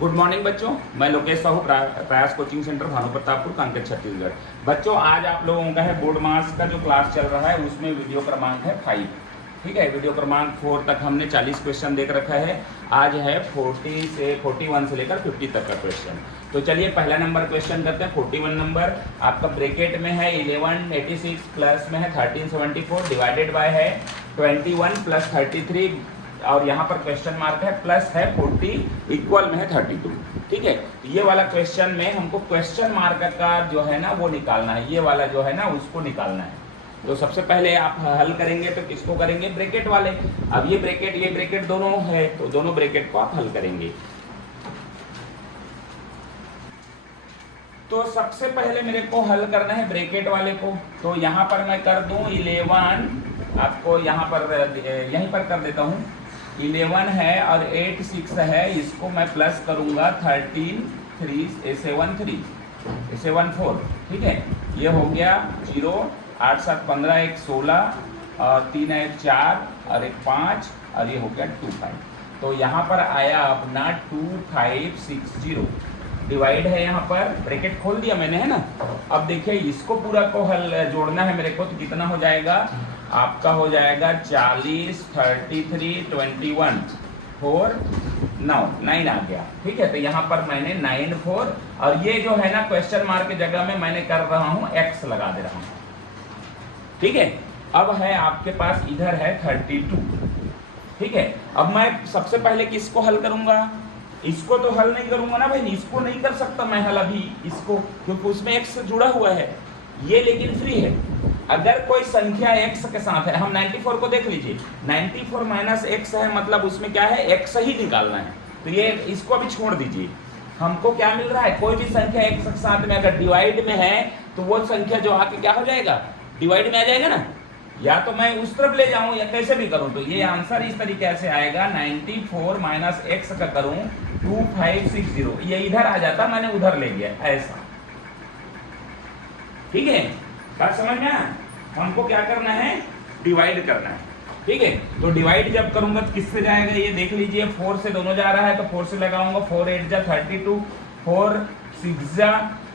Good morning बच्चों, मैं लोकेश साहू प्रयास कोचिंग सेंटर भानु प्रतापपुर कांकेर छत्तीसगढ़। बच्चों आज आप लोगों का है बोर्ड मास का जो क्लास चल रहा है उसमें वीडियो क्रमांक है 5। ठीक है, वीडियो क्रमांक 4 तक हमने 40 क्वेश्चन देख रखा है। आज है 41 से लेकर 50 तक का क्वेश्चन। तो चलिए पहला नंबर क्वेश्चन करते हैं। 41 नंबर आपका ब्रैकेट में है 1186 प्लस में है 1374 डिवाइडेड बाय है 21 प्लस 33 और यहाँ पर क्वेश्चन मार्क है प्लस है 40 इक्वल में है 32। ठीक है, तो ये वाला क्वेश्चन में हमको क्वेश्चन मार्क का जो है ना वो निकालना है, ये वाला जो है ना उसको निकालना है। तो सबसे पहले आप हल करेंगे तो किसको करेंगे, ब्रैकेट वाले। अब ये ब्रैकेट दोनों है तो दोनों ब्रैकेट को आप हल करेंगे। तो सबसे पहले मेरे को हल करना है ब्रैकेट वाले को। तो यहाँ पर मैं कर दूं 11, आपको यहाँ पर यहीं पर कर देता हूँ। 11 है और 8 6 है, इसको मैं प्लस करूँगा 13 3 7 3 7 4। ठीक है, ये हो गया 0 8 7 15 1 16 और 3 1 4 और 1 5 और ये हो गया 2 5। तो यहाँ पर आया अपना 2560 डिवाइड है, यहाँ पर ब्रैकेट खोल दिया मैंने, है ना। अब देखिए इसको पूरा को हल जोड़ना है मेरे को, तो कितना हो जाएगा आपका, हो जाएगा 40 33 21 4 9 आ गया। ठीक है, तो यहाँ पर मैंने 9 4 और ये जो है ना क्वेश्चन मार्क की जगह में मैंने कर रहा हूँ x लगा दे रहा हूँ। ठीक है, अब है आपके पास इधर है 32। ठीक है, अब मैं सबसे पहले किसको हल करूंगा, इसको तो हल नहीं करूंगा ना भाई, इसको नहीं कर सकता मैं हल अभी इसको, क्योंकि उसमें x जुड़ा हुआ है, ये लेकिन फ्री है। अगर कोई संख्या x के साथ है, हम 94 को देख लीजिए, 94 माइनस x है, मतलब उसमें क्या है x ही निकालना है। तो ये इसको अभी छोड़ दीजिए। हमको क्या मिल रहा है, कोई भी संख्या x के साथ में अगर डिवाइड में है तो वो संख्या जो आके क्या हो जाएगा, डिवाइड में आ जाएगा ना। या तो मैं उस तरफ ले जाऊं या कैसे भी करूं, तो ये आंसर इस तरीके से आएगा 94 माइनस एक्स का करूं 2560, ये इधर आ जाता, मैंने उधर ले गया ऐसा। ठीक है, बात समझ में आया। हमको क्या करना है, डिवाइड करना है। ठीक है, तो डिवाइड जब करूंगा तो किससे जाएगा ये देख लीजिए, 4 से दोनों जा रहा है तो 4 से लगाऊंगा, 4 8 जा 32, 4 6 जा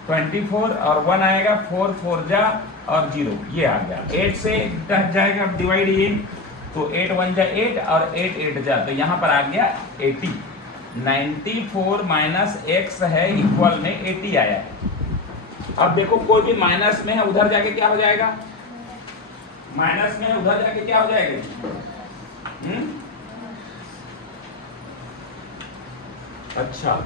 24 और 1 आएगा, 4 4 जा और 0 ये आ गया। 8 से जाएगा अब डिवाइड ये, तो 8 1 जा 8 और 8 8 जा, तो यहाँ पर आ गया 80। 94 माइनस एक्स है इक्वल में 80 आया। अब देखो कोई भी माइनस में है उधर जाके क्या हो जाएगा, माइनस में है उधर जाके क्या हो जाएगा। अच्छा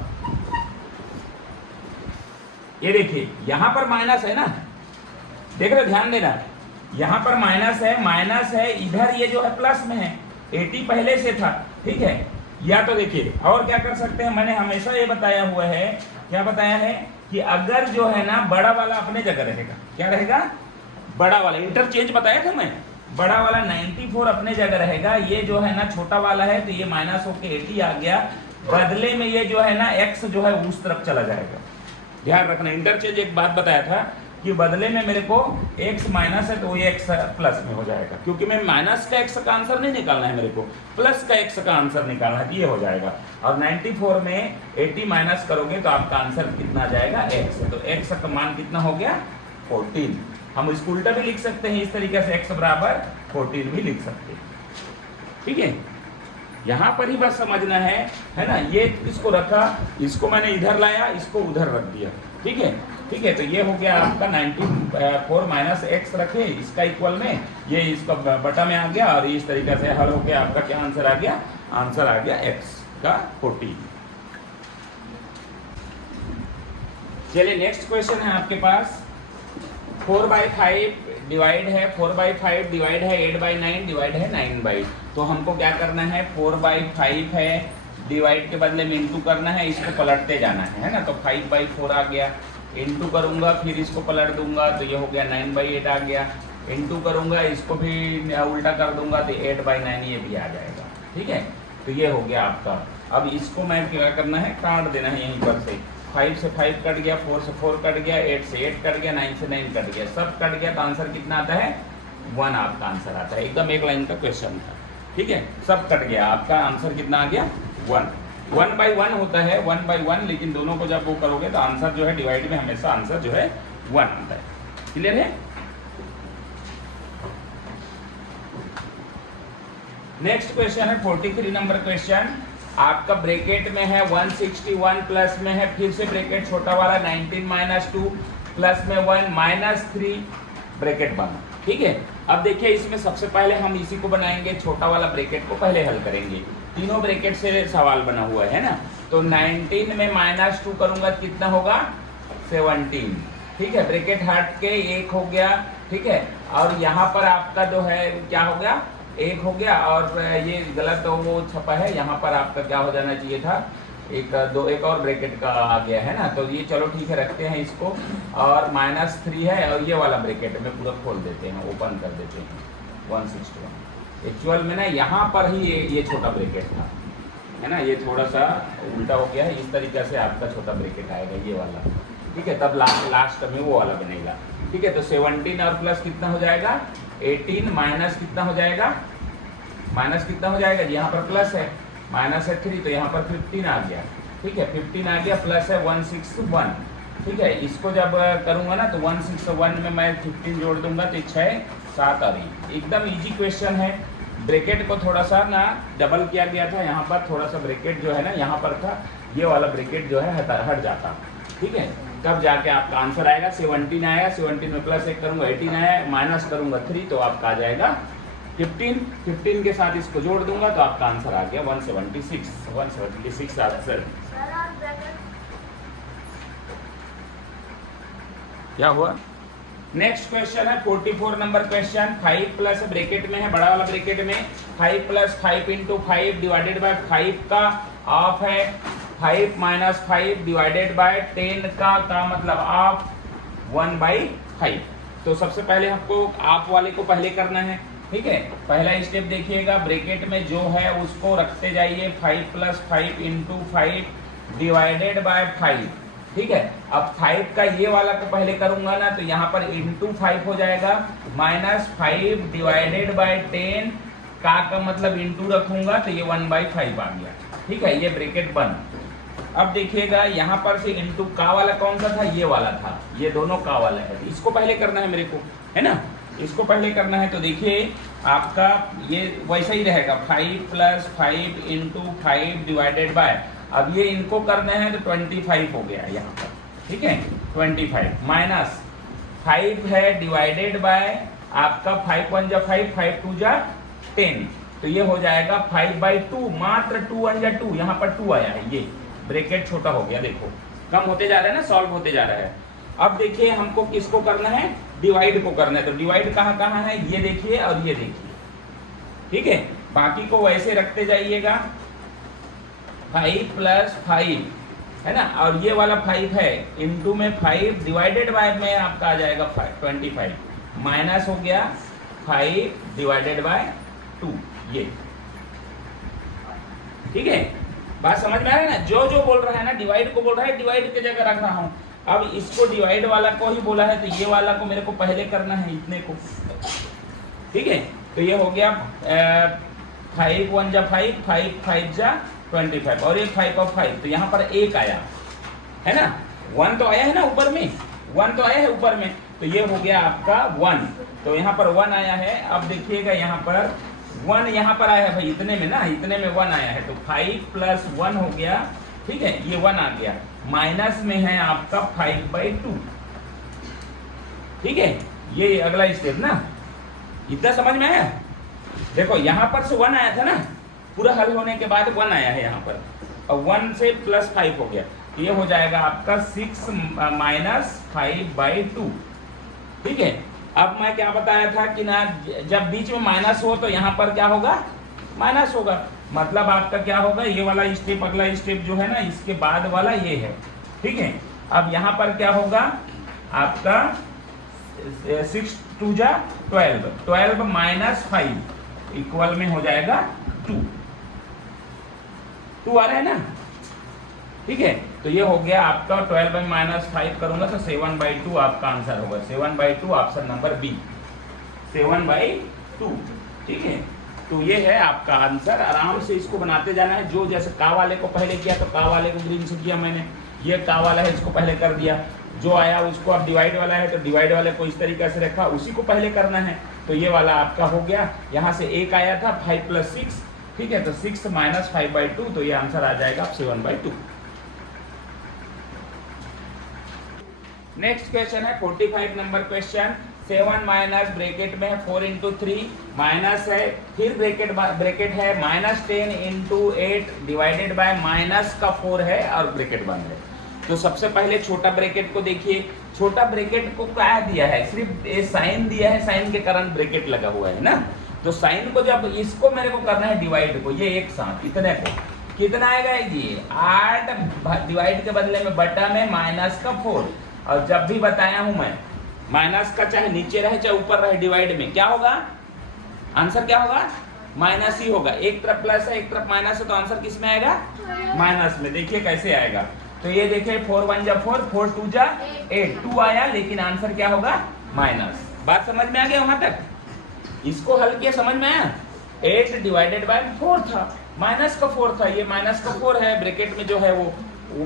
ये देखिए यहाँ पर माइनस है ना, देख रहे, ध्यान देना, यहाँ पर माइनस है इधर ये जो है प्लस में है, 80 पहले से था। ठीक है, या तो देखिए और क्या कर सकते हैं, मैंने हमेशा ये बताया हुआ है, क्या बताया है कि अगर जो है ना बड़ा वाला अपने जगह रहेगा, क्या रहेगा, बड़ा वाला इंटरचेंज बताया था मैं, बड़ा वाला 94 अपने जगह रहेगा, ये जो है ना छोटा वाला है तो ये माइनस होके 80 आ गया, बदले में ये जो है ना x जो है उस तरफ चला जाएगा। ध्यान रखना, इंटरचेंज एक बात बताया था कि बदले में मेरे को x माइनस है तो ये x प्लस में हो जाएगा, क्योंकि मैं माइनस का x का आंसर नहीं निकालना है, मेरे को प्लस का x का आंसर निकालना है, ये हो जाएगा। और 94 में 80 माइनस करोगे तो आपका आंसर कितना आ जाएगा, x है, तो x का मान कितना हो गया 14। हम इसको उल्टा भी लिख सकते हैं, इस तरीके से x बराबर 14 भी लिख सकते हैं। ठीक है, यहाँ पर ही बस समझना है ना। ये इसको रखा, इसको मैंने इधर लाया, इसको उधर रख दिया। ठीक है, ठीक है, तो ये हो गया आपका 94 माइनस एक्स रखे इसका इक्वल में, ये इसका बटा में आ गया और इस तरीके से हल हो गया। आपका क्या आंसर आ गया, आंसर आ गया x का 14। चलिए नेक्स्ट क्वेश्चन है आपके पास, 4/5 डिवाइड है, 4/5 डिवाइड है 8/9 डिवाइड है 9/8। तो हमको क्या करना है, 4/5 है, डिवाइड के बदले में इंटू करना है, इसको पलटते जाना है ना। तो 5/4 आ गया, इंटू करूंगा फिर इसको पलट दूंगा तो ये हो गया 9/8 आ गया, इंटू करूंगा इसको भी उल्टा कर दूंगा तो 8/9 ये भी आ जाएगा। ठीक है, तो ये हो गया आपका। अब इसको मैं क्या करना है, काट देना है यहीं पर से, 5 से 5 कट गया, 4 से 4 कट गया, 8 से 8 कट गया, 9 से 9 कट गया, सब कट गया, तो आंसर कितना आता है, 1 आपका आंसर आता है। एकदम एक लाइन का क्वेश्चन था। ठीक है, सब कट गया, आपका आंसर कितना आ गया, 1। 1/1 होता है, 1/1, लेकिन दोनों को जब वो करोगे तो आंसर जो है डिवाइड में हमेशा आंसर जो है 1 आता है। क्लियर है? नेक्स्ट क्वेश्चन है 43 नंबर क्वेश्चन। आपका ब्रैकेट में है 161 प्लस में है, फिर से ब्रैकेट छोटा वाला 19 - 2 प्लस में 1 -3 ब्रैकेट बंद। ठीक है, अब देखिए इसमें सबसे पहले हम इसी को बनाएंगे, छोटा वाला ब्रैकेट को पहले हल करेंगे। तीनों ब्रैकेट से सवाल बना हुआ है ना, तो 19 में -2 करूंगा कितना होगा 17। ठीक है, ब्रैकेट हट के 1 हो गया। ठीक है, और यहाँ पर आपका जो है क्या हो गया 1 हो गया, और ये गलत तो वो छपा है, यहाँ पर आपका क्या हो जाना चाहिए था एक और ब्रैकेट का आ गया है ना, तो ये चलो ठीक है रखते हैं इसको। और -3 है, और ये वाला ब्रैकेट में पूरा खोल देते हैं, ओपन कर देते हैं 161। एक्चुअल में ना यहाँ पर ही ये छोटा ब्रैकेट था, है ना, ये थोड़ा सा उल्टा हो गया है, इस तरीके से आपका छोटा ब्रैकेट आएगा ये वाला। ठीक है, तब लास्ट में वो वाला बनेगा। ठीक है, तो 17 और प्लस कितना हो जाएगा 18 माइनस कितना हो जाएगा, माइनस कितना हो जाएगा, यहाँ पर प्लस है, माइनस है 3, तो यहाँ पर 15 आ गया। ठीक है, 15 आ गया, प्लस है 161। ठीक है, इसको जब करूँगा ना तो 161 में मैं 15 जोड़ दूंगा तो 6 7 आ रही। एकदम इजी क्वेश्चन है। ब्रैकेट को थोड़ा सा ना डबल किया गया था, यहाँ पर थोड़ा सा ब्रैकेट जो है ना यहाँ पर था, ये वाला ब्रैकेट जो है हट जाता। ठीक है, तब जाके आपका आंसर आएगा 17 आएगा, 17 में प्लस 1 करूँगा 18 आया, माइनस करूँगा 3 तो आपका आ जाएगा 15 के साथ इसको जोड़ दूंगा तो आपका आंसर आ गया 176 आंसर। क्या हुआ? नेक्स्ट क्वेश्चन है 44 नंबर क्वेश्चन। 5 प्लस ब्रैकेट में है, बड़ा वाला ब्रैकेट में 5 + 5 × 5 डिवाइडेड बाय 5 का ऑफ है, 5 - 5 डिवाइडेड बाय 10 का मतलब ऑफ 1/5। तो सबसे पहले हमको आप वाले को पहले करना है। ठीक है, पहला स्टेप देखिएगा, ब्रैकेट में जो है उसको रखते जाइए 5 + 5 × 5 डिवाइडेड बाय 5। ठीक है, अब 5 का ये वाला को पहले करूंगा ना तो यहाँ पर × 5 हो जाएगा, -5 डिवाइडेड बाय 10 का मतलब × रखूंगा तो ये 1/5 आ गया। ठीक है, ये ब्रैकेट बंद। अब देखिएगा यहाँ पर से × का वाला कौन सा था, ये वाला था, ये दोनों का वाला है, इसको पहले करना है मेरे को, है ना, इसको पहले करना है। तो देखिए आपका ये वैसा ही रहेगा 5 + 5 × 5 डिवाइडेड बाय, अब ये इनको करने हैं तो 25 हो गया यहाँ पर। ठीक है, 25 माइनस 5 है डिवाइडेड बाय आपका 5 × 1 = 5, 5 × 2 = 10, तो ये हो जाएगा 5/2, मात्र 2 × 1 = 2, यहाँ पर 2 आया है, ये ब्रैकेट छोटा हो गया, देखो कम होते जा रहा है ना, सॉल्व होते जा रहा है। अब देखिए हमको किसको करना है, डिवाइड को करना है, तो डिवाइड कहाँ कहाँ है ये देखिए और ये देखिए। ठीक है, बाकी को वैसे रखते जाइएगा, 5 + 5 है ना, और ये वाला 5 है, इनटू में 5 डिवाइडेड बाय में आपका आ जाएगा 25, माइनस हो गया 5 डिवाइडेड बाय 2 ये। ठीक है, बात समझ में आ रहा है ना, जो जो बोल रहा है ना डिवाइड को बोल रहा है, डिवाइड की जगह रख रहा हूँ। अब इसको डिवाइड वाला को ही बोला है तो ये वाला को मेरे को पहले करना है, इतने को। ठीक है, तो ये हो गया 5 × 1 = 5, 5 × 5 = 25, और ये 5 और 5, तो यहाँ पर 1 आया है ना, 1 तो आया है ना ऊपर में, 1 तो आया है ऊपर में, तो ये हो गया आपका 1, तो यहाँ पर 1 आया है। अब देखिएगा यहाँ पर 1 यहाँ पर आया है भाई, इतने में ना, इतने में 1 आया है, तो 5 + 1 हो गया। ठीक है, ये 1 आ गया, माइनस में है आपका 5/2। ठीक है, ये अगला स्टेप ना, इतना समझ में आया। देखो यहाँ पर से 1 आया था ना, पूरा हल होने के बाद 1 आया है यहाँ पर, और 1 से +5 हो गया, ये हो जाएगा आपका 6 - 5/2। ठीक है, अब मैं क्या बताया था कि ना जब बीच में माइनस हो तो यहाँ पर क्या होगा, माइनस होगा, मतलब आपका क्या होगा, ये वाला स्टेप, अगला स्टेप जो है ना इसके बाद वाला ये है। ठीक है, अब यहाँ पर क्या होगा आपका 6 × 2 = 12, 12 - 5 इक्वल में हो जाएगा 2 आ रहा है ना। ठीक है, तो ये हो गया आपका 12 - 5 करूंगा तो 7/2 आपका आंसर होगा, 7/2 ऑप्शन नंबर बी, 7/2। ठीक है, तो ये है आपका आंसर। आराम से इसको बनाते जाना है। जो जैसे का वाले को पहले किया तो का वाले को ग्रीन से किया मैंने, ये का वाला है इसको पहले कर दिया, जो आया उसको अब डिवाइड वाला है तो डिवाइड वाले को इस तरीके से रखा, उसी को पहले करना है। तो ये वाला आपका हो गया। यहाँ से एक आया था 5 + 6, ठीक है, तो 6 - 5/2, तो ये आंसर आ जाएगा 7/2। नेक्स्ट क्वेश्चन है 45 नंबर क्वेश्चन। 7 माइनस ब्रैकेट में है 4 × 3 माइनस है, फिर ब्रैकेट है -10 × 8 डिवाइडेड बाय माइनस का 4 है और ब्रैकेट बंद है। तो सबसे पहले छोटा ब्रैकेट को देखिए। छोटा ब्रैकेट को क्या दिया है, सिर्फ ये साइन दिया है, साइन के कारण ब्रैकेट लगा हुआ है ना। तो साइन को जब इसको मेरे को करना है डिवाइड को, ये एक साथ इतने को कितना आएगा ये 8 डिवाइड के बदले में बटा में माइनस का 4। और जब भी बताया हूं मैं माइनस का चाहे नीचे रहे चाहे ऊपर रहे डिवाइड में क्या होगा, आंसर क्या होगा, माइनस ही होगा। एक तरफ प्लस है एक तरफ माइनस है, तो आंसर किस में आएगा, माइनस में। देखिए कैसे आएगा, तो ये देखिए 4 × 1 = 4, 4 × 2 = 8, 2 आया, लेकिन आंसर क्या होगा, माइनस। बात समझ में आ गया वहां तक, इसको हल किया समझ में आया। 8 डिवाइडेड बाय 4 था, माइनस का 4 था, ये माइनस का 4 है। ब्रैकेट में जो है वो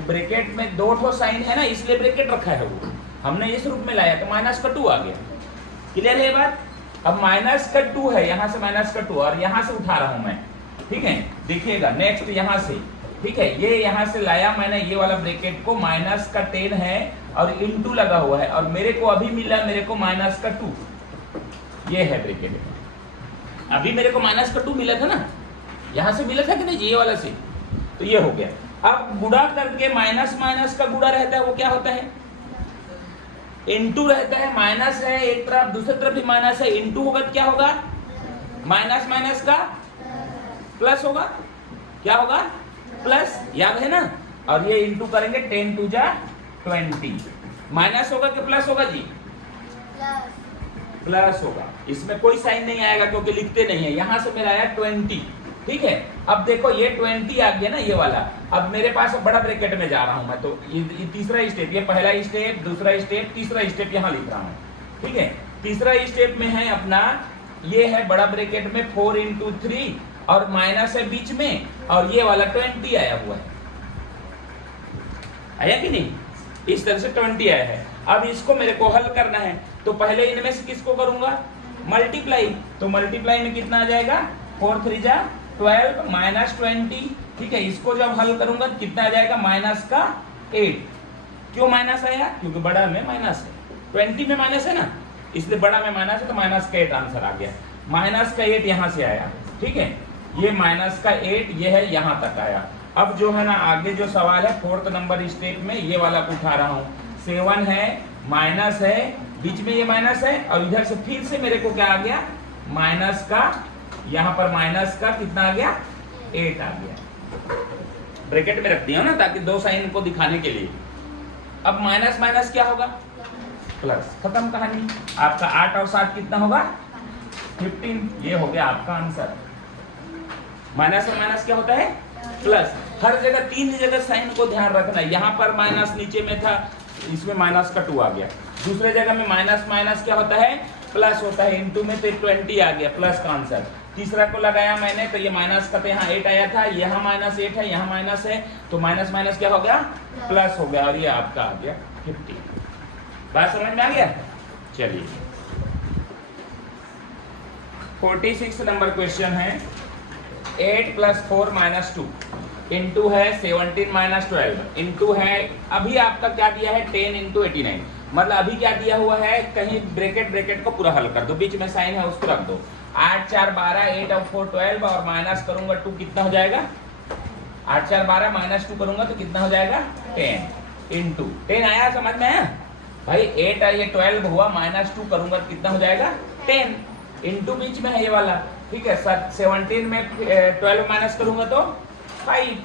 ब्रैकेट में 2 ठो साइन है ना, इसलिए ब्रैकेट रखा है, वो हमने इस रूप में लाया तो माइनस का 2 आ गया। क्लियर है ये बात। अब माइनस का 2 है, यहाँ से माइनस का 2 और यहाँ से उठा रहा हूं मैं, ठीक है। देखिएगा नेक्स्ट यहाँ से, ठीक है, ये यहाँ से लाया मैंने ये वाला ब्रैकेट को, माइनस का 10 है और इंटू लगा हुआ है, और मेरे को अभी मिला मेरे को माइनस का 2, ये है ब्रैकेट। अभी मेरे को माइनस का 2 मिला था ना, यहाँ से मिला था कि नहीं, ये वाला से, तो ये हो गया। अब गुणा करके माइनस माइनस का गुणा रहता है, वो क्या होता है, इंटू रहता है। माइनस है एक तरफ, दूसरी तरफ भी माइनस है, इंटू होगा तो क्या होगा, माइनस माइनस का प्लस होगा, क्या होगा, प्लस, याद है ना। और ये इंटू करेंगे 10 × 2 = 20, माइनस होगा कि प्लस होगा जी, प्लस होगा। इसमें कोई साइन नहीं आएगा क्योंकि लिखते नहीं है। यहाँ से मेरा आया 20, ठीक है। अब देखो ये 20 आ गया ना ये वाला। अब मेरे पास बड़ा ब्रैकेट में जा रहा हूं मैं, तो ये तीसरा स्टेप, ये पहला स्टेप, दूसरा स्टेप, तीसरा स्टेप यहाँ लिख रहा हूँ, ठीक है। तीसरा स्टेप में है अपना, ये है बड़ा ब्रैकेट में 4 × 3 और माइनस है बीच में, और ये वाला 20 आया हुआ है, आया कि नहीं, इस तरह से 20 आया है। अब इसको मेरे को हल करना है, तो पहले इनमें से किसको करूंगा, मल्टीप्लाई। तो मल्टीप्लाई में कितना आ जाएगा, 4 × 3 = 12 माइनस 20, ठीक है। इसको जब हल करूंगा तो कितना आ जाएगा, माइनस का 8। क्यों माइनस आया, क्योंकि बड़ा में माइनस है, 20 में माइनस है ना, इसलिए बड़ा में माइनस है, तो माइनस का 8 आंसर आ गया। माइनस का 8 यहाँ से आया, ठीक है, ये माइनस का 8 ये है यहाँ तक आया। अब जो है ना आगे जो सवाल है 4th नंबर स्टेप में, ये वाला उठा रहा हूँ। 7 है, माइनस है, बीच में ये माइनस है, और इधर से फिर से मेरे को क्या आ गया, माइनस का, यहाँ पर माइनस का कितना आ गया, 8 आ गया। ब्रैकेट में रख दिया ना ताकि 2 साइन को दिखाने के लिए। अब माइनस माइनस क्या होगा, प्लस, खत्म कहानी। आपका 8 और 7 कितना होगा, 15, ये हो गया आपका आंसर। माइनस और माइनस क्या होता है, प्लस। हर जगह 3 जगह साइन को ध्यान रखना है। यहाँ पर माइनस नीचे में था, इसमें माइनस का 2 आ गया। दूसरे जगह में माइनस माइनस क्या होता है, प्लस होता है, इंटू में तो 20 आ गया, प्लस का आंसर। तीसरा को लगाया मैंने तो ये माइनस का, तो यहाँ 8 आया था, यहाँ -8 है, यहाँ माइनस है, तो माइनस माइनस क्या हो गया, प्लस हो गया, और ये आपका आ गया 50। बात समझ में आ गया। चलिए 46 नंबर क्वेश्चन है। 8 + 4 - 2 इंटू है 17 - 12 इंटू है, अभी आपका क्या दिया है 10 × 89, मतलब अभी क्या दिया हुआ है, कहीं ब्रैकेट को पूरा हल कर दो, बीच में साइन है उसको रख दो। 8 × 4 = 12, 8 और 4 12, और माइनस करूंगा 2 कितना हो जाएगा, 8 × 4 = 12 माइनस 2 करूंगा तो कितना हो जाएगा 10 इंटू 10 आया, समझ में आया भाई। 8 है, ये 12 हुआ, माइनस 2 करूंगा तो कितना हो जाएगा 10 इंटू बीच में है ये वाला, ठीक है। 17 में 12 माइनस करूंगा तो 5,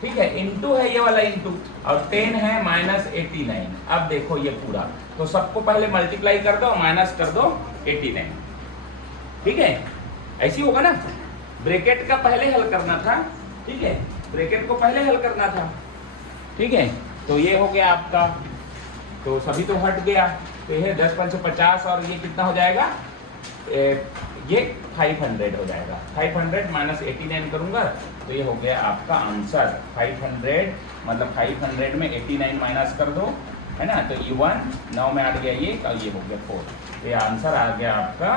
ठीक है, इंटू है ये वाला इंटू, और 10 है -89। अब देखो ये पूरा, तो सबको पहले मल्टीप्लाई कर दो, माइनस कर दो 89, ठीक है। ऐसी होगा ना, ब्रैकेट का पहले हल करना था, ठीक है, ब्रैकेट को पहले हल करना था, ठीक है। तो ये हो गया आपका, तो सभी तो हट गया, तो ये 10 × 5 = 50, और ये कितना हो जाएगा ये 500 हो जाएगा। 500 माइनस 89 करूंगा तो ये हो गया आपका आंसर 500, मतलब 500 में 89 माइनस कर दो, है ना, तो ये 1 9 में आ गया ये, और ये हो गया 4, तो ये आंसर आ गया आपका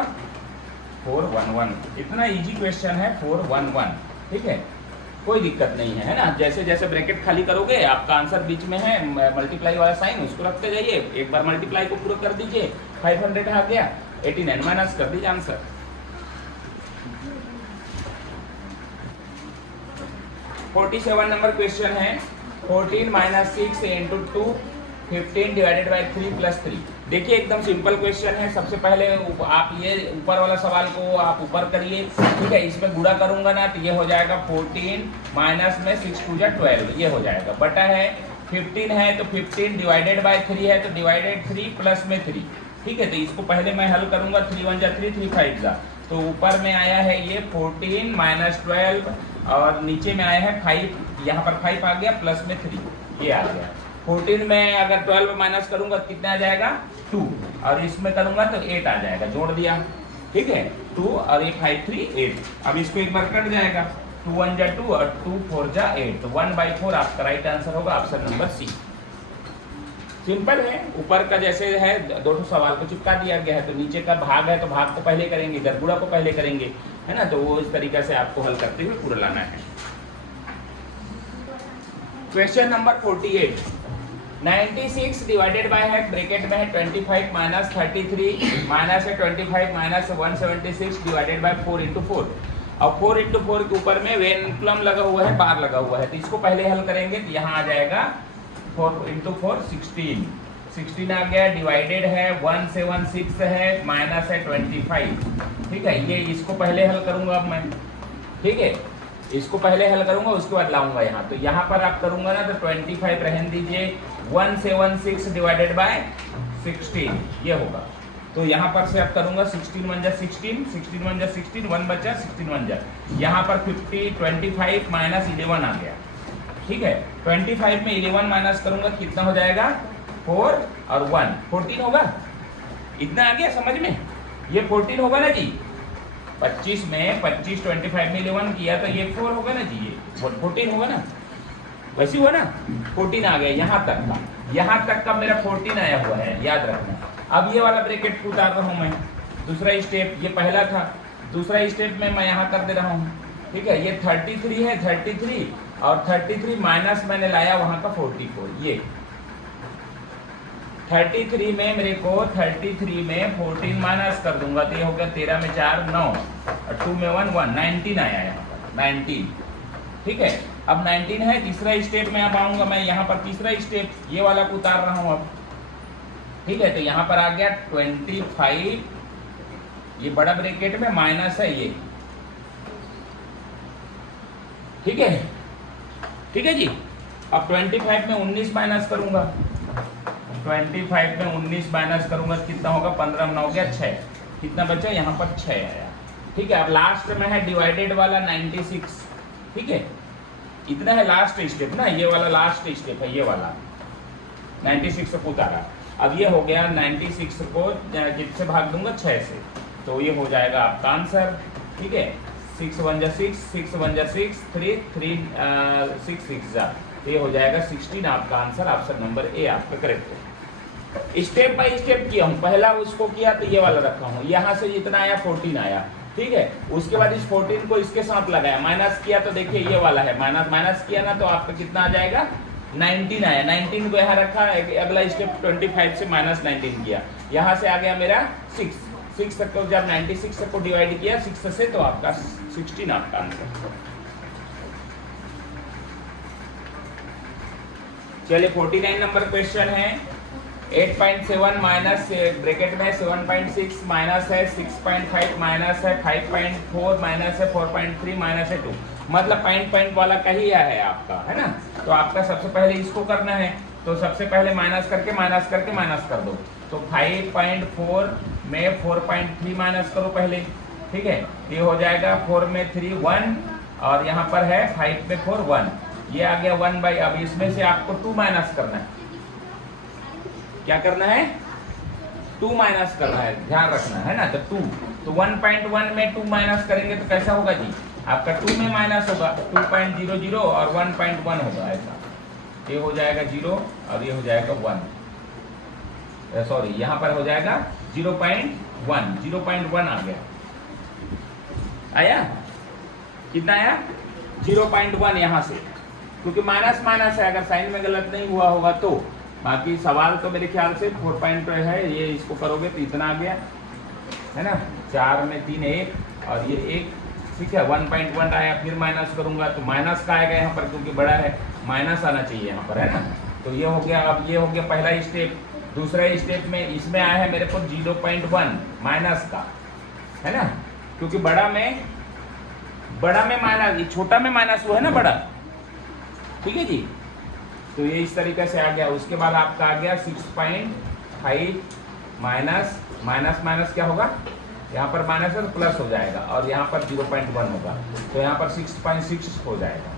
411। इतना इजी क्वेश्चन है 411, ठीक है, कोई दिक्कत नहीं है ना। जैसे जैसे ब्रैकेट खाली करोगे आपका आंसर बीच में है मल्टीप्लाई वाला साइन, उसको रखते जाइए, एक बार मल्टीप्लाई को पूरा कर दीजिए, 500 आ गया, 89 माइनस कर दीजिए आंसर। (47) नंबर क्वेश्चन है 14 minus 6 into 2 15 divided by 3 plus 3। देखिए एकदम सिंपल क्वेश्चन है। सबसे पहले आप ये ऊपर वाला सवाल को आप ऊपर करिए, ठीक है, इसमें गुणा करूंगा ना तो ये हो जाएगा 14 माइनस में 6 2 जा 12, ये हो जाएगा, बटा है 15 है तो 15 डिवाइडेड बाई 3 है तो डिवाइडेड 3 प्लस में 3, ठीक है, तो इसको पहले मैं हल करूंगा, 3 1 जा 3 3 5 जा, तो ऊपर में आया है ये 14 माइनस 12 और नीचे में आया है 5, यहाँ पर 5 आ गया प्लस में 3, ये आ गया। 14 में अगर 12 माइनस करूंगा तो कितना आ जाएगा 2, और इसमें करूंगा तो 8 आ जाएगा, जोड़ दिया, ठीक है, 2 और 1 5 3 8। अब इसको एक बार कट जाएगा, 2 1 जा 2 और 2 4 जा 8, तो 1/4 आपका राइट आंसर होगा, ऑप्शन नंबर सी। सिंपल है, ऊपर का जैसे है दोनों सवाल को चिपका दिया गया है, तो नीचे का भाग है तो भाग को पहले करेंगे, इधर गुणा को पहले करेंगे, है ना, तो वो इस तरीके से आपको हल करते हुए पूरा लाना है। क्वेश्चन नंबर 48, 96 डिवाइडेड बाय है, ब्रैकेट में है 25 माइनस 33 माइनस है 25 माइनस 176 डिवाइडेड बाय 4 इंटू 4, और 4 इंटू 4 के ऊपर में वेनक्लम लगा हुआ है, बार लगा हुआ है, तो इसको पहले हल करेंगे, तो यहाँ आ जाएगा 4 इंटू 4 16, 16 आ गया, डिवाइडेड है 176 है, माइनस है 25, ठीक है, ये इसको पहले हल करूंगा अब मैं, ठीक है, इसको पहले हल करूंगा उसके बाद लाऊंगा यहाँ, तो यहाँ पर आप करूंगा ना तो 25 रहने दीजिए, 176 डिवाइडेड बाय 16 ये होगा, तो यहाँ पर से आप करूंगा 16 1 जा 16, 16 1 जा 16, 1 बचा 16 1 जा, यहाँ पर 25 माइनस 11 आ गया, ठीक है, 25 में 11 माइनस करूंगा कितना हो जाएगा 4 और 1 14 होगा, इतना आ गया समझ में, ये 14 होगा ना जी, 25 में 25 25 में 11 किया तो ये 4 होगा ना जी, ये 14 होगा ना, वैसे हुआ ना, 14 आ गया, यहाँ तक का मेरा 14 आया हुआ है, याद रखना। अब ये वाला ब्रैकेट उतार रहा हूँ मैं, दूसरा स्टेप, ये पहला था, दूसरा स्टेप में मैं यहाँ कर दे रहा हूँ, ठीक है, ये 33 है, 33 और 33 माइनस मैंने लाया वहाँ का 44, ये 33 में मेरे को 33 में 14 माइनस कर दूंगा तो ये हो गया 13 में 4 9 और 2 में 1 1 19 आया यहाँ पर 19, ठीक है, अब 19 है, तीसरा स्टेप में अब आऊंगा मैं, यहाँ पर तीसरा स्टेप ये वाला को उतार रहा हूँ अब, ठीक है, तो यहाँ पर आ गया 25, ये बड़ा ब्रैकेट में माइनस है ये, ठीक है, ठीक है जी। अब 25 में 19 माइनस करूंगा, 25 में 19 माइनस करूंगा कितना होगा, 15 में 9 हो गया 6, कितना बचा यहाँ पर 6 आया, ठीक है। अब लास्ट में है डिवाइडेड वाला 96, ठीक है, इतना है लास्ट स्टेप ना, ये वाला लास्ट स्टेप है, ये वाला 96 को उतारा, अब ये हो गया 96 को जिससे भाग दूंगा 6 से, तो ये हो जाएगा आपका आंसर, ठीक है, 6 1 जा 6 6 1 जा 6 3 3 6 6 जा, तो ये हो जाएगा 16, आपका आंसर ऑप्शन नंबर ए आपका करेक्ट है। स्टेप बाय स्टेप किया हूँ, पहला उसको किया तो ये वाला रखा हूँ, यहाँ से जितना आया 14 आया, ठीक है, उसके बाद इस 14 को इसके साथ लगाया, माइनस किया तो देखिए ये वाला है, माइनस किया ना तो आपका कितना आ जाएगा 19 आया, 19 को यहाँ रखा, अगला स्टेप 25 से माइनस 19 किया, यहाँ से आ गया मेरा 6 तक को, जब 96 को डिवाइड किया 6 से तो आपका 16 आपका आंसर। चलिए 49 नंबर क्वेश्चन है, 8.7 माइनस ब्रैकेट में 7.6 माइनस है 6.5 माइनस है 5.4 माइनस है 4.3 माइनस है 2, मतलब पॉइंट वाला का ही है आपका, है ना, तो आपका सबसे पहले इसको करना है, तो सबसे पहले माइनस करके माइनस कर दो, तो 5.4 में 4.3 माइनस करो पहले, ठीक है, ये हो जाएगा 4 में 3 1 और यहाँ पर है 5 में 4 1, ये आ गया 1 बाई, अब इसमें से आपको 2 माइनस करना है, क्या करना है 2 माइनस करना है, ध्यान रखना है ना, तो 2, तो 1.1 में 2 माइनस करेंगे तो कैसा होगा जी, आपका 2 में माइनस होगा 2.00 और 1.1 होगा ऐसा, ये हो जाएगा 0 और ये हो जाएगा 1, सॉरी यहाँ पर हो जाएगा 0.1 आ गया, आया कितना आया 0.1 यहाँ से, क्योंकि माइनस माइनस है, अगर साइन में गलत नहीं हुआ होगा तो। बाकी सवाल तो मेरे ख्याल से 4 पॉइंट है, ये इसको करोगे तो इतना आ गया है ना, 4 में 3 1 और ये 1, ठीक है 1.1 आया, फिर माइनस करूंगा तो माइनस का आएगा यहाँ पर, क्योंकि बड़ा है माइनस आना चाहिए यहाँ पर, है ना। तो ये हो गया, अब ये हो गया पहला स्टेप। दूसरा स्टेप में इसमें आया है मेरे को 0.1 माइनस का, है ना, क्योंकि बड़ा में माइनस, छोटा में माइनस हुआ है ना बड़ा, ठीक है जी। तो ये इस तरीके से आ गया। उसके बाद आपका आ गया 6.5 माइनस माइनस क्या होगा, यहाँ पर माइनस है तो प्लस हो जाएगा और यहाँ पर 0.1 होगा, तो यहाँ पर 6.6 हो जाएगा,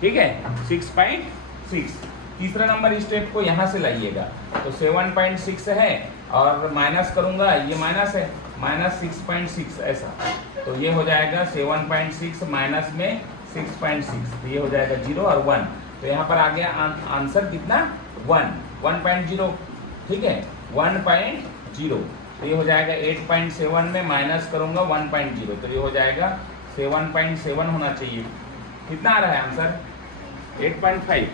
ठीक है 6.6। तीसरा नंबर स्टेप को यहाँ से लाइएगा, तो 7.6 है और माइनस करूँगा, ये माइनस है, माइनस 6.6 ऐसा, तो ये हो जाएगा 7.6 माइनस में 6.6, तो ये हो जाएगा 0 और 1, तो यहाँ पर आ गया आंसर कितना 1.0, ठीक है 1.0, तो ये हो जाएगा 8.7 में माइनस करूँगा 1.0, तो ये हो जाएगा 7.7 होना चाहिए। कितना आ रहा है आंसर 8.5।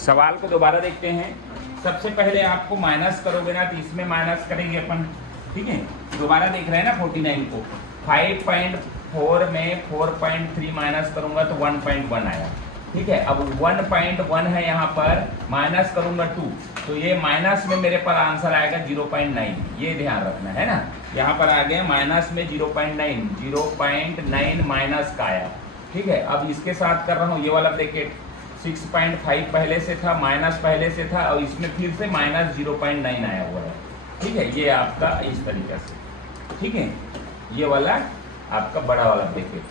सवाल को दोबारा देखते हैं। सबसे पहले आपको माइनस करोगे ना, तो इसमें माइनस करेंगे अपन, ठीक है। दोबारा देख रहे हैं ना 49 को, 5.4 में 4.3 माइनस करूंगा तो 1.1 आया, ठीक है। अब 1.1 है यहाँ पर, माइनस करूंगा 2, तो ये माइनस में मेरे पर आंसर आएगा 0.9, ये ध्यान रखना है ना। यहाँ पर आ गया माइनस में 0.9 माइनस का आया, ठीक है। अब इसके साथ कर रहा हूँ ये वाला ब्रैकेट, 6.5 पहले से था, माइनस पहले से था और इसमें फिर से माइनस 0.9 आया हुआ है, ठीक है। ये आपका इस तरीके से, ठीक है, ये वाला आपका बड़ा वाला ब्रैकेट।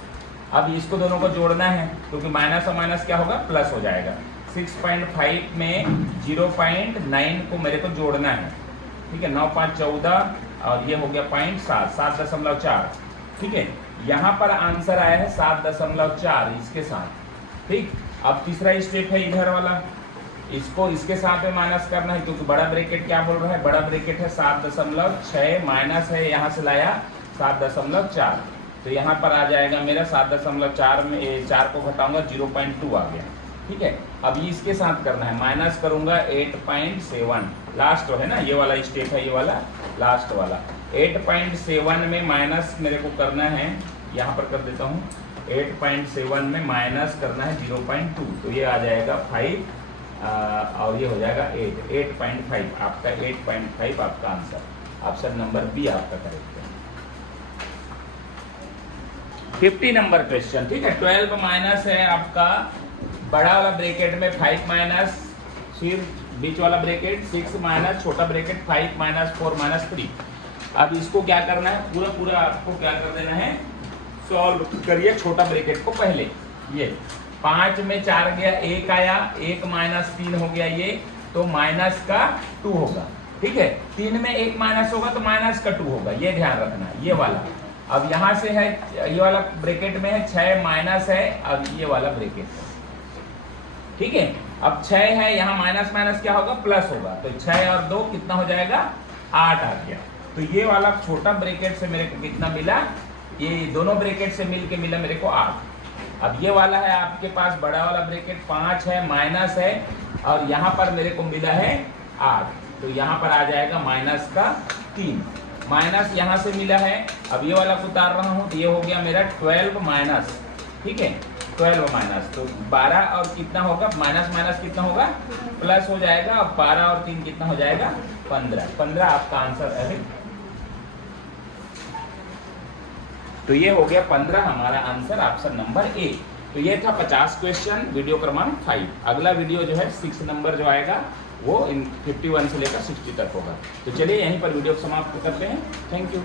अब इसको दोनों को जोड़ना है, क्योंकि माइनस और माइनस क्या होगा प्लस हो जाएगा। 6.5 में 0.9 को मेरे को जोड़ना है, ठीक है। 9 5 14 और ये हो गया 7.4, ठीक है। यहाँ पर आंसर आया है 7.4 इसके साथ, ठीक। अब तीसरा स्टेप है इधर वाला, इसको इसके साथ में माइनस करना है, क्योंकि बड़ा ब्रैकेट क्या बोल रहा है, बड़ा ब्रैकेट है 7.6 माइनस है, यहाँ से लाया 7.4, तो यहाँ पर आ जाएगा मेरा 7.4 में 4 को घटाऊंगा 0.2 आ गया, ठीक है। अब ये इसके साथ करना है, माइनस करूंगा 8.7, लास्ट है ना, ये वाला स्टेप है, ये वाला लास्ट वाला 8.7 में माइनस मेरे को करना है, यहाँ पर कर देता हूँ 8.7 में माइनस करना है 0.2, तो ये आ जाएगा 5 और ये हो जाएगा 8.5, आपका 8.5 आपका आंसर, ऑप्शन नंबर बी आपका करेक्ट है। 50 नंबर क्वेश्चन, ठीक है। 12 माइनस है आपका, बड़ा वाला ब्रैकेट में 5 माइनस, फिर बीच वाला ब्रैकेट 6 माइनस, छोटा ब्रैकेट 5 माइनस 4 माइनस 3। अब इसको क्या करना है, पूरा आपको क्या कर देना है, सॉल्व करिए छोटा ब्रैकेट को पहले। ये 5 में 4 गया, 1 आया, 1 माइनस 3 हो गया ये, तो माइनस का 2 होगा, ठीक है। 3 में 1 माइनस होगा तो माइनस का 2 होगा, ये ध्यान रखना, ये वाला। अब यहाँ से है, ये वाला ब्रैकेट में है 6 माइनस है, अब ये वाला ब्रैकेट है, ठीक है। अब 6 है, यहाँ माइनस माइनस क्या होगा प्लस होगा, तो 6 और 2 कितना हो जाएगा 8 आ गया। तो ये वाला छोटा ब्रैकेट से मेरे को कितना मिला, ये दोनों ब्रैकेट से मिल के मिला मेरे को 8। अब ये वाला है आपके पास बड़ा वाला ब्रैकेट 5 है, माइनस है, और यहाँ पर मेरे को मिला है 8, तो यहाँ पर आ जाएगा माइनस का 3, माइनस यहाँ से मिला है। अब ये वाला को उतार रहा हूँ, तो ये हो गया मेरा 12 माइनस, ठीक है 12 माइनस, तो 12 और कितना होगा, माइनस माइनस कितना होगा प्लस हो जाएगा, और 12 और 3 कितना हो जाएगा 15 आपका आंसर है। तो ये हो गया 15 हमारा आंसर, ऑप्शन नंबर ए। तो ये था 50 क्वेश्चन, वीडियो क्रमांक 5। अगला वीडियो जो है 6 नंबर जो आएगा वो 51 से लेकर 60 तक होगा। तो चलिए यहीं पर वीडियो समाप्त करते हैं। Thank you.